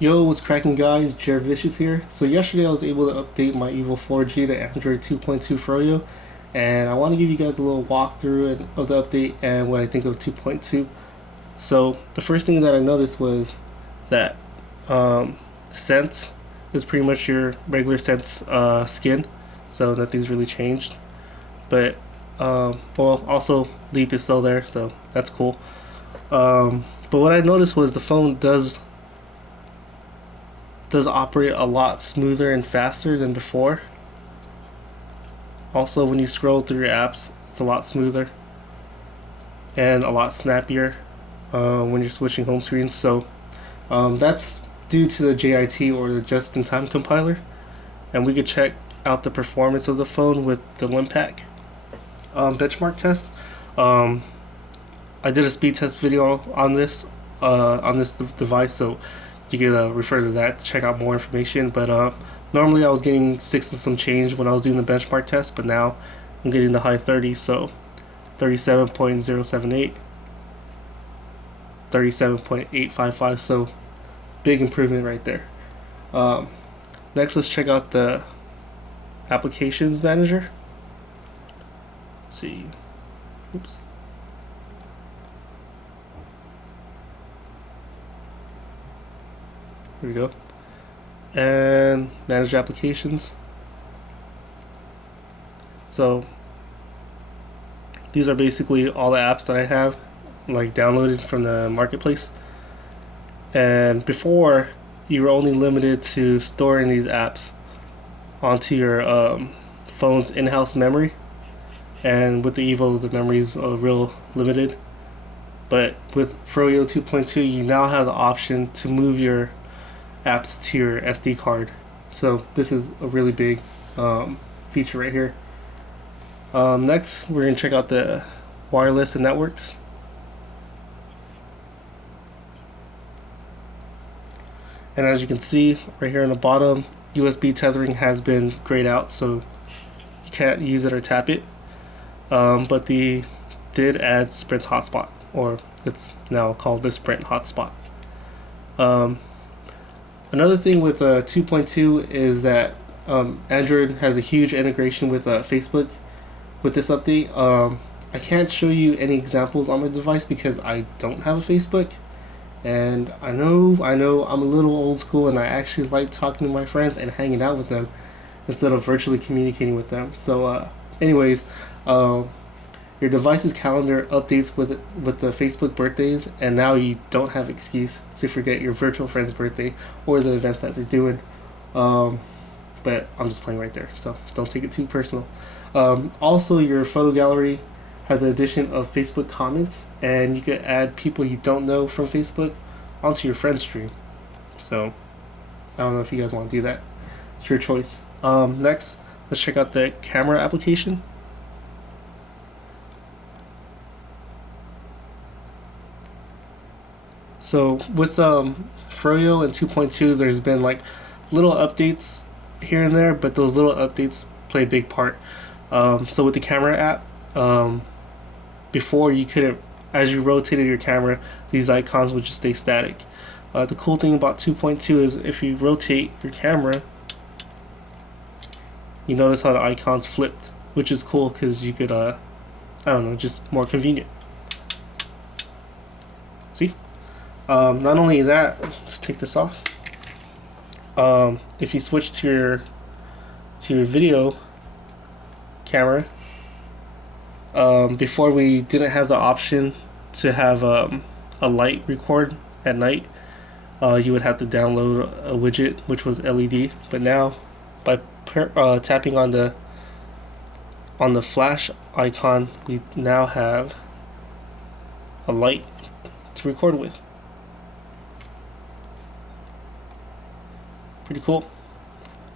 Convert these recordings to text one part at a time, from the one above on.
Yo, what's cracking guys? Jared Vicious here. So yesterday I was able to update my EVO 4G to Android 2.2 Froyo, and I want to give you guys a little walkthrough of the update and what I think of 2.2. So the first thing that I noticed was that Sense is pretty much your regular Sense skin, so nothing's really changed. But well, also Leap is still there, so that's cool. But what I noticed was the phone does operate a lot smoother and faster than before. Also, when you scroll through your apps, it's a lot smoother and a lot snappier when you're switching home screens. So that's due to the JIT, or the just-in-time compiler. And we could check out the performance of the phone with the Limpack benchmark test. I did a speed test video on this device, so you can refer to that to check out more information. But normally I was getting 6 and some change when I was doing the benchmark test, but now I'm getting the high 30s, so 37.078, 37.855, so big improvement right there. Next, let's check out the applications manager. Let's see. Oops. Here we go. And manage applications. So these are basically all the apps that I have like downloaded from the marketplace. And before, you were only limited to storing these apps onto your phone's in-house memory, and with the EVO the memory is real limited. But with Froyo 2.2 you now have the option to move your apps to your SD card. So this is a really big feature right here. Next, we're going to check out the wireless and networks. And as you can see right here on the bottom, USB tethering has been grayed out, so you can't use it or tap it. But they did add Sprint hotspot, or it's now called the Sprint hotspot. Another thing with 2.2 is that Android has a huge integration with Facebook. With this update, I can't show you any examples on my device because I don't have a Facebook. And I know I'm a little old school, and I actually like talking to my friends and hanging out with them instead of virtually communicating with them. So anyways, your device's calendar updates with the Facebook birthdays, and now you don't have excuse to forget your virtual friend's birthday or the events that they're doing. But I'm just playing right there, so don't take it too personal. Also, your photo gallery has an addition of Facebook comments, and you could add people you don't know from Facebook onto your friend stream. So I don't know if you guys want to do that. It's your choice. Next, let's check out the camera application. So with Froyo and 2.2, there's been like little updates here and there, but those little updates play a big part. So with the camera app, before you couldn't, as you rotated your camera, these icons would just stay static. The cool thing about 2.2 is if you rotate your camera, you notice how the icons flipped, which is cool because you could, I don't know, just more convenient. See? Not only that, let's take this off. If you switch to your video camera, before we didn't have the option to have a light record at night. You would have to download a widget which was LED, but now by tapping on the flash icon, we now have a light to record with. Pretty cool.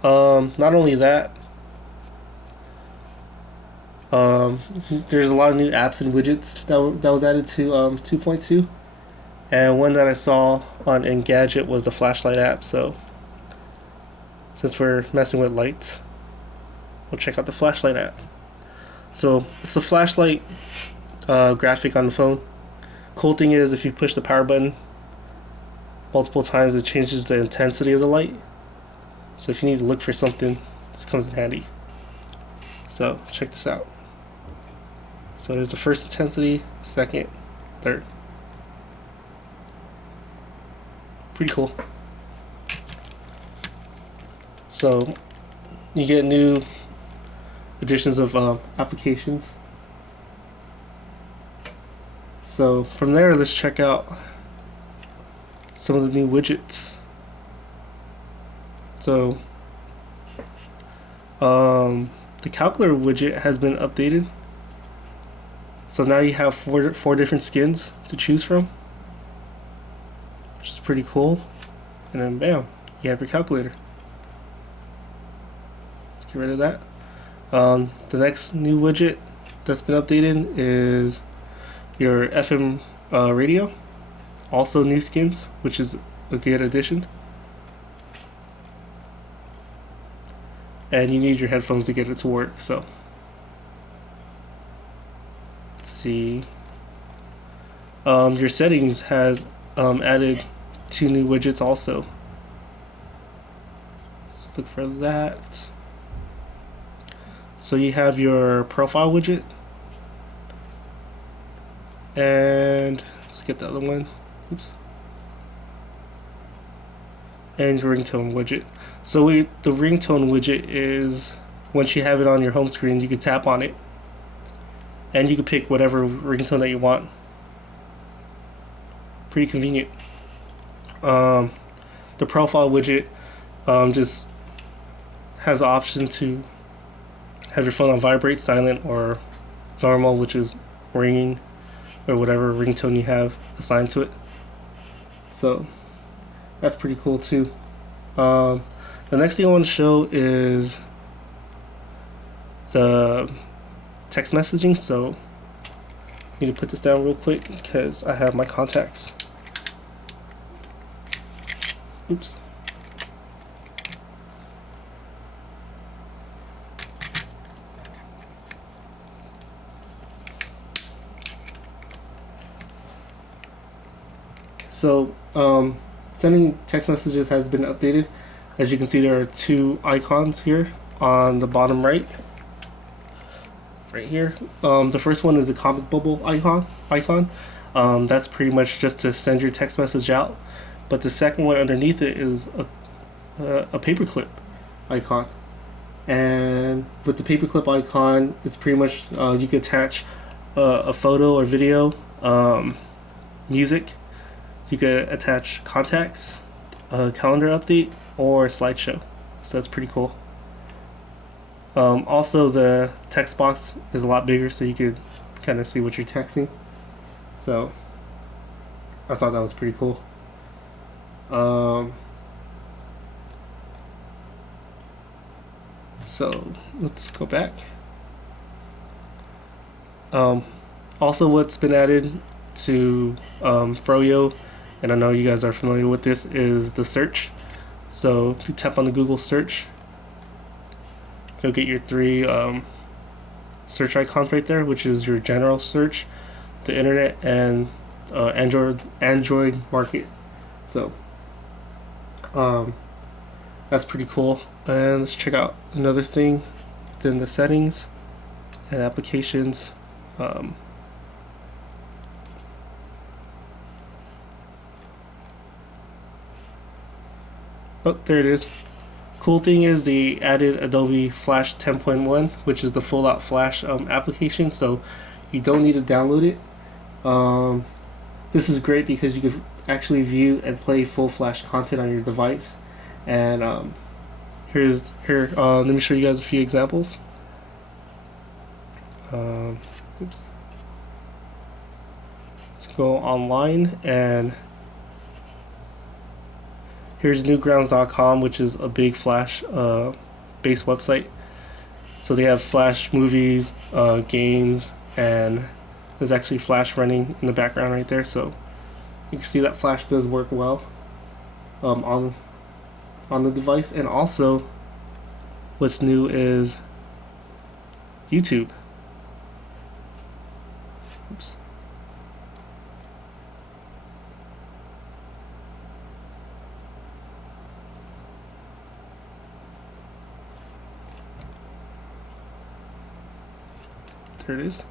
Not only that, there's a lot of new apps and widgets that was added to 2.2, and one that I saw on Engadget was the flashlight app. So since we're messing with lights, we'll check out the flashlight app. So it's a flashlight graphic on the phone. Cool thing is, if you push the power button, multiple times, it changes the intensity of the light. So if you need to look for something, this comes in handy. So check this out. So there's the first intensity, second, third. Pretty cool. So you get new additions of applications. So from there, let's check out some of the new widgets. So the calculator widget has been updated. So now you have four different skins to choose from, which is pretty cool. And then bam, you have your calculator. Let's get rid of that. The next new widget that's been updated is your FM radio. Also new skins, which is a good addition. And you need your headphones to get it to work, so let's see. Your settings has added 2 new widgets also. Let's look for that. So you have your profile widget, and let's get the other one. Oops. And your ringtone widget. So the ringtone widget is, once you have it on your home screen, you can tap on it and you can pick whatever ringtone that you want. Pretty convenient. The profile widget just has the option to have your phone on vibrate, silent, or normal, which is ringing, or whatever ringtone you have assigned to it. So that's pretty cool too. The next thing I want to show is the text messaging. So I need to put this down real quick because I have my contacts. Oops. So sending text messages has been updated. As you can see, there are 2 icons here on the bottom right here. The first one is a comic bubble icon. That's pretty much just to send your text message out. But the second one underneath it is a paperclip icon. And with the paperclip icon, it's pretty much you can attach a photo or video, music. You could attach contacts, a calendar update, or a slideshow. So that's pretty cool. Also, the text box is a lot bigger, so you could kind of see what you're texting. So I thought that was pretty cool. So let's go back. Also, what's been added to Froyo, and I know you guys are familiar with this, is the search. So if you tap on the Google search, you'll get your 3 search icons right there, which is your general search, the internet, and Android market. So that's pretty cool. And let's check out another thing within the settings and applications. Oh, there it is. Cool thing is they added Adobe Flash 10.1, which is the full out Flash application, so you don't need to download it. This is great because you can actually view and play full Flash content on your device. And let me show you guys a few examples. Oops. Let's go online, and here's newgrounds.com, which is a big Flash based website. So they have Flash movies, games, and there's actually Flash running in the background right there. So you can see that Flash does work well on the device. And also, what's new is YouTube. Oops. There it is.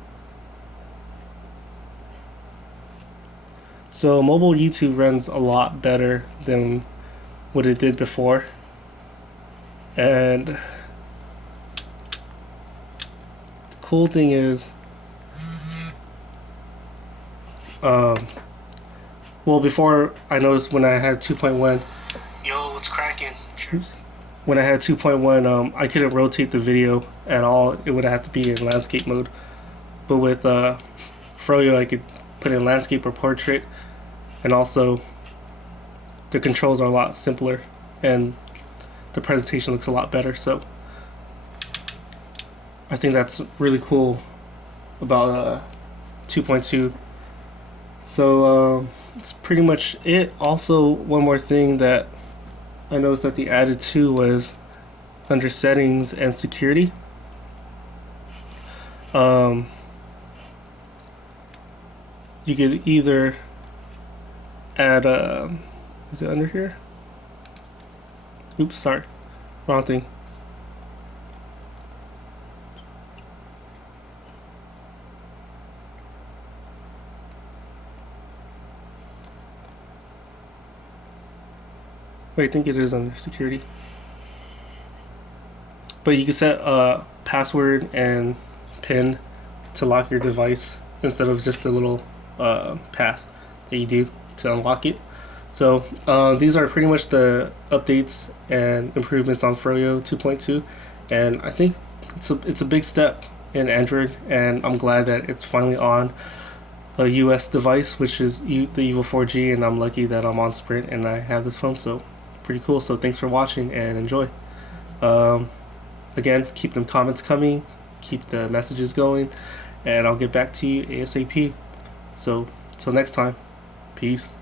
So mobile YouTube runs a lot better than what it did before. And the cool thing is, well, before I noticed when I had 2.1, yo, what's cracking? When I had 2.1, I couldn't rotate the video at all. It would have to be in landscape mode. But with Froyo, I could put in landscape or portrait, and also the controls are a lot simpler and the presentation looks a lot better. So I think that's really cool about 2.2. So it's pretty much it. Also, one more thing that I noticed that they added too was under settings and security. You could either add is it under here? Oops, sorry, wrong thing. Wait, I think it is under security. But you can set a password and PIN to lock your device instead of just a little path that you do to unlock it. So these are pretty much the updates and improvements on Froyo 2.2, and I think it's a big step in Android, and I'm glad that it's finally on a US device, which is the EVO 4G, and I'm lucky that I'm on Sprint and I have this phone. So pretty cool. So thanks for watching and enjoy. Again, keep them comments coming, keep the messages going, and I'll get back to you ASAP. So till next time, peace.